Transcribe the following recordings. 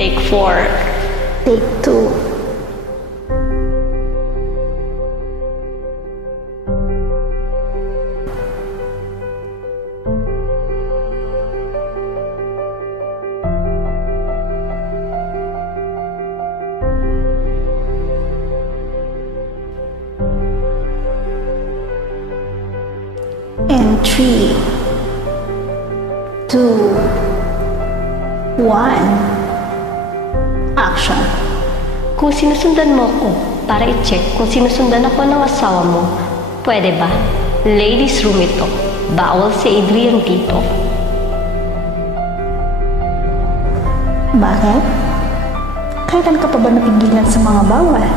Take 4. Take 2. And 3, 2, 1. Action. Kung sinusundan mo ko para i-check kung sinusundan ako ng asawa mo, pwede ba? Ladies room ito. Bawal si Adrian dito. Bakit? Kailan ka pa ba napigilan sa mga bawal?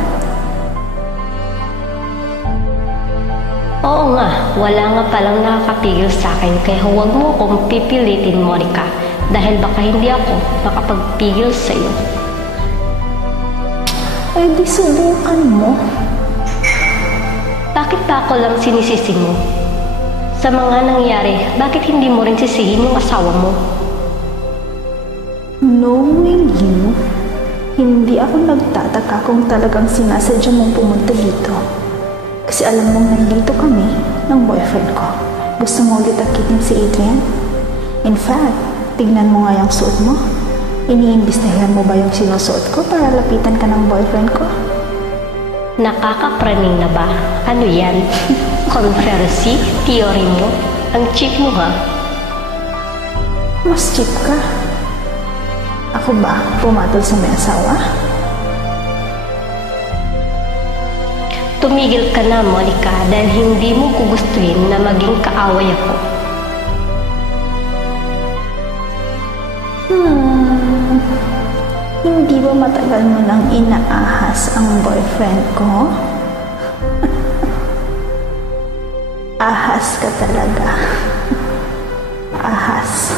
Oo nga, wala nga palang nakakapigil sa akin kaya huwag mo akong pipilitin, Monica, dahil baka hindi ako makapagpigil sa iyo. Eh di subukan mo. Bakit ba ako lang sinisisi mo? Sa mga nangyari, bakit hindi mo rin sisihin yung asawa mo? Knowing you, hindi ako nagtataka kung talagang sinasadya mong pumunta dito. Kasi alam mong nandito kami ng boyfriend ko. Gusto mo ulit akitin si Adrian? In fact, tignan mo nga yung suot mo. Iniimbestigahan mo ba yung sinusuot ko para lapitan ka ng boyfriend ko? Nakakapraning na ba? Ano yan? Conspiracy? Theory mo? Ang cheap mo ha? Mas cheap ka. Ako ba pumatol sa may asawa? Tumigil ka na, Monica, dahil hindi mo gugustuhin na maging kaaway ako. Hindi ba matagal mo nang inaahas ang boyfriend ko? Ahas ka talaga. Ahas.